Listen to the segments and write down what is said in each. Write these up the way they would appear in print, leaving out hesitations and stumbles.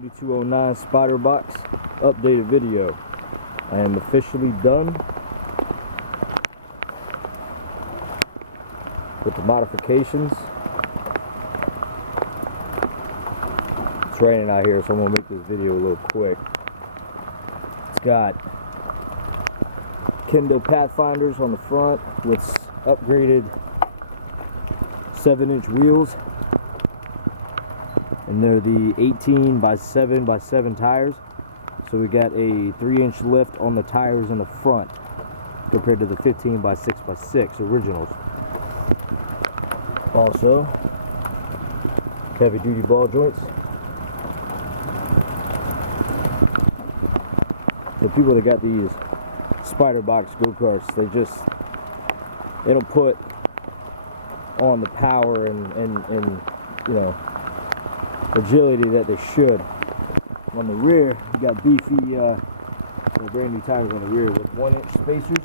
3209 spider box updated video. I am officially done with the modifications. It's raining out here, so I'm going to make this video a little quick. It's got kenda pathfinders on the front with upgraded 7-inch wheels, and they're the 18 by 7 by 7 tires. So we got a 3-inch lift on the tires in the front compared to the 15 by 6 by 6 originals. Also, heavy duty ball joints. The people that got these spider box go-karts, they don't put on the power and you know, agility that they should. On the rear, you got beefy brand new tires on the rear with 1-inch spacers.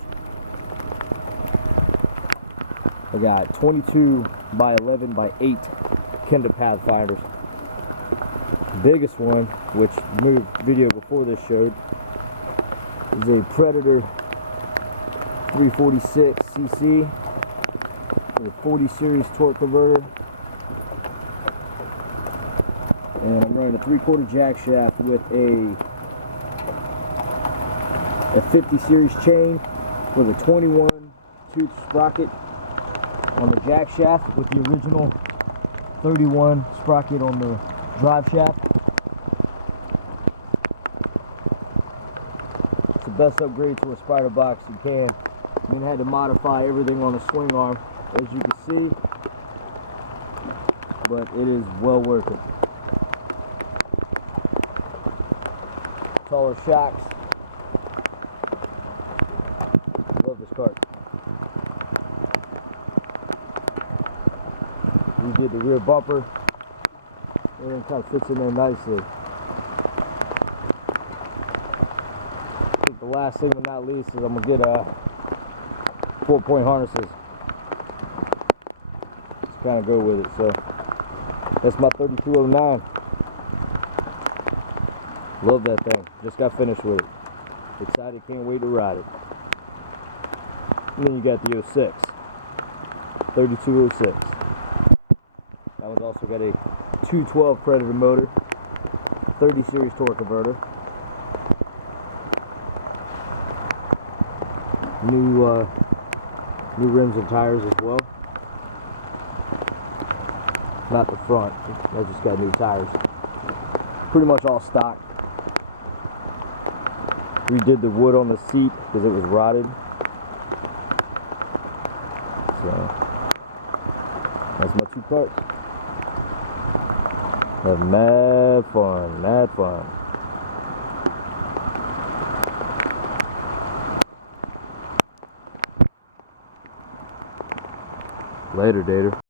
I got 22 by 11 by 8 kenda pathfinders. The biggest one, which the video before this showed, is a Predator 346 cc with a 40 series torque converter, and I'm running a 3/4 jackshaft with a 50 series chain with a 21 tooth sprocket on the jackshaft with the original 31 sprocket on the drive shaft. It's the best upgrade to a spider box you can. I mean, I had to modify everything on the swing arm, as you can see, but it is well worth it. Taller shocks. Love this cart. We did the rear bumper. Everything kind of fits in there nicely. I think the last thing but not least is I'm going to get 4-point harnesses to kind of go with it. So that's my 3209. Love that thing. Just got finished with it. Excited, can't wait to ride it. And then you got the 06. 3206. That one's also got a 212 Predator motor, 30 series torque converter. New rims and tires as well. Not the front. I just got new tires. Pretty much all stock. Redid the wood on the seat because it was rotted. So that's my two parts. Have mad fun, mad fun. Later, Dater.